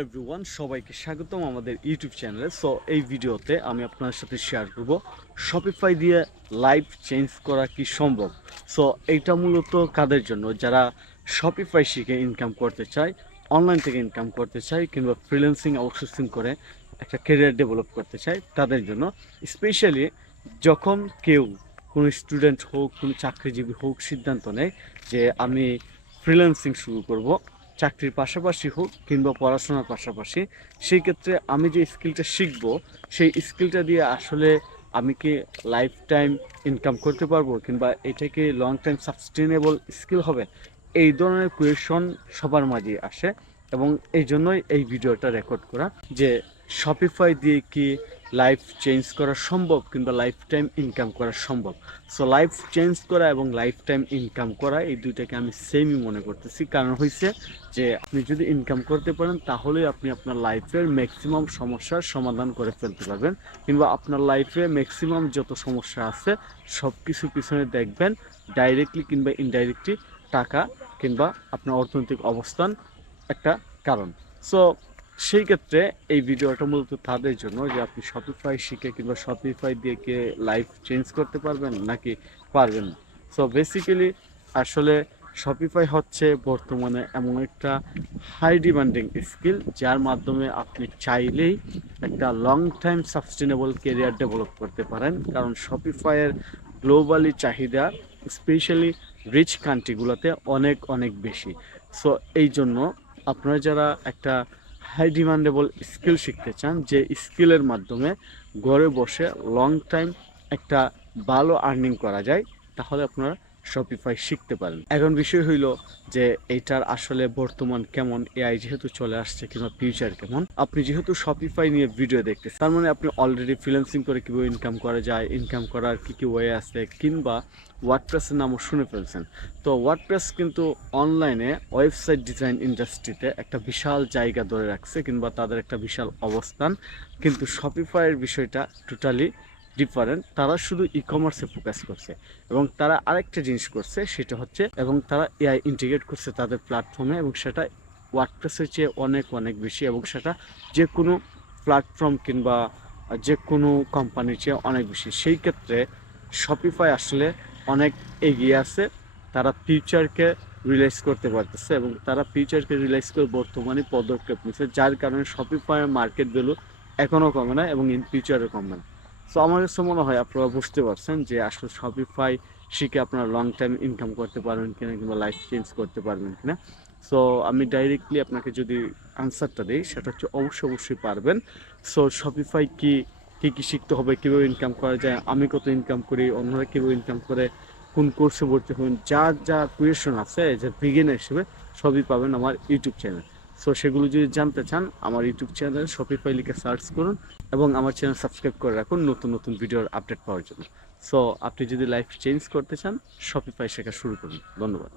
Everyone, সবাইকে স্বাগতম আমাদের ইউটিউব চ্যানেলে। সো এই ভিডিওতে আমি আপনার সাথে শেয়ার করব শপিফাই দিয়ে লাইফ চেঞ্জ করা কি সম্ভব। সো এইটা মূলত কাদের জন্য, যারা শপিফাই শিখে ইনকাম করতে চায়, অনলাইন থেকে ইনকাম করতে চায়, কিংবা ফ্রিল্যান্সিং আউটসোর্সিং করে একটা ক্যারিয়ার ডেভেলপ করতে চায় তাদের জন্য। স্পেশালি যখন কেউ, কোনো স্টুডেন্ট হোক, কোনো চাকরিজীবী হোক, সিদ্ধান্ত নেয় যে আমি ফ্রিল্যান্সিং শুরু করব, চাকরির পাশাপাশি হোক কিংবা পড়াশোনার পাশাপাশি, সেই ক্ষেত্রে আমি যে স্কিলটা শিখবো সেই স্কিলটা দিয়ে আসলে আমি কি লাইফ টাইম ইনকাম করতে পারবো, কিংবা এটা কি লং টাইম সাস্টেনেবল স্কিল হবে, এই ধরনের কোয়েশন সবার মাঝে আসে। এবং এই জন্যই এই ভিডিওটা রেকর্ড করা, যে শপিফাই দিয়ে কি লাইফ চেঞ্জ করা সম্ভব কিংবা লাইফ টাইম ইনকাম করা সম্ভব। সো লাইফ চেঞ্জ করা এবং লাইফ টাইম ইনকাম করা এই দুইটাকে আমি সেমই মনে করতেছি। কারণ হয়েছে যে আপনি যদি ইনকাম করতে পারেন তাহলে আপনি আপনার লাইফের ম্যাক্সিমাম সমস্যার সমাধান করে ফেলতে পারবেন, কিংবা আপনার লাইফে ম্যাক্সিমাম যত সমস্যা আছে সব কিছু পিছনে দেখবেন ডাইরেক্টলি কিংবা ইনডাইরেক্টলি টাকা কিংবা আপনার অর্থনৈতিক অবস্থান একটা কারণ। সো সেই ক্ষেত্রে এই ভিডিওটা মূলত তাদের জন্য যে আপনি শপিফাই শিখে কিংবা শপিফাই দিয়ে কে লাইফ চেঞ্জ করতে পারবেন নাকি পারবেন না। সো বেসিক্যালি আসলে শপিফাই হচ্ছে বর্তমানে এমন একটা হাই ডিমান্ডিং স্কিল, যার মাধ্যমে আপনি চাইলেই একটা long time sustainable career develop করতে পারেন। কারণ শপিফাইয়ের গ্লোবালি চাহিদা স্পেশালি রিচ কান্ট্রিগুলোতে অনেক অনেক বেশি। সো এই জন্য আপনারা যারা একটা হাই ডিমান্ডেবল স্কিল শিখতে চান, যে স্কিলের মাধ্যমে ঘরে বসে লং টাইম একটা ভালো আর্নিং করা যায়, তাহলে আপনারা শপিফাই শিখতে পারেন। এখন বিষয় হইল যে এইটার আসলে বর্তমান কেমন, এআই যেহেতু চলে আসছে, কিংবা ফিউচার কেমন। আপনি যেহেতু শপিফাই নিয়ে ভিডিও দেখতেছেন, তার মানে আপনি অলরেডি ফ্রিল্যান্সিং করে কীভাবে ইনকাম করা যায়, ইনকাম করার কী কী ওয়ে আছে, কিংবা ওয়ার্ডপ্রেসের নামও শুনে ফেলছেন। তো ওয়ার্ডপ্রেস কিন্তু অনলাইনে ওয়েবসাইট ডিজাইন ইন্ডাস্ট্রিতে একটা বিশাল জায়গা ধরে রাখছে, কিংবা তাদের একটা বিশাল অবস্থান। কিন্তু শপিফাইয়ের বিষয়টা টোটালি ডিফারেন্ট। তারা শুধু ই কমার্সে ফোকাস করছে, এবং তারা আরেকটা জিনিস করছে, সেটা হচ্ছে, এবং তারা এআই ইন্টিগ্রেট করছে তাদের প্ল্যাটফর্মে, এবং সেটা ওয়ার্ডপ্রেসের চেয়ে অনেক অনেক বেশি, এবং সেটা যে কোনো প্ল্যাটফর্ম কিংবা যে কোনো কোম্পানির চেয়ে অনেক বেশি। সেই ক্ষেত্রে শপিফাই আসলে অনেক এগিয়ে আছে। তারা ফিউচারকে রিয়েলাইজ করতে পারতেছে, এবং তারা ফিউচারকে রিয়েলাইজ করে বর্তমানে পদক্ষেপ নিচ্ছে, যার কারণে শপিফাইয়ের মার্কেট ভ্যালু এখনও কমে না এবং ইন ফিউচারও কমবে না। সো আমার কাছে মনে হয় আপনারা বুঝতে পারছেন যে আসলে শপিফাই শিখে আপনারা লং টাইম ইনকাম করতে পারবেন কিনা, কিংবা লাইফ চেঞ্জ করতে পারবেন কিনা। সো আমি ডাইরেক্টলি আপনাকে যদি আনসারটা দিই, সেটা হচ্ছে অবশ্যই পারবেন। সো শপিফাই কী কী শিখতে হবে, কীভাবে ইনকাম করা যায়, আমি কত ইনকাম করি, অন্যরা কীভাবে ইনকাম করে, কোন কোর্সে ভর্তি হবেন, যা যা কোয়েশন আছে যে বিগিনার হিসেবে, সবই পাবেন আমার ইউটিউব চ্যানেল। সো সেগুলো যদি জানতে চান, আমার ইউটিউব চ্যানেল শপিফাই লিখে সার্চ করুন, এবং আমার চ্যানেল সাবস্ক্রাইব করে রাখুন নতুন নতুন ভিডিওর আপডেট পাওয়ার জন্য। সো আপনি যদি লাইফ চেঞ্জ করতে চান, শপিফাই শেখা শুরু করুন। ধন্যবাদ।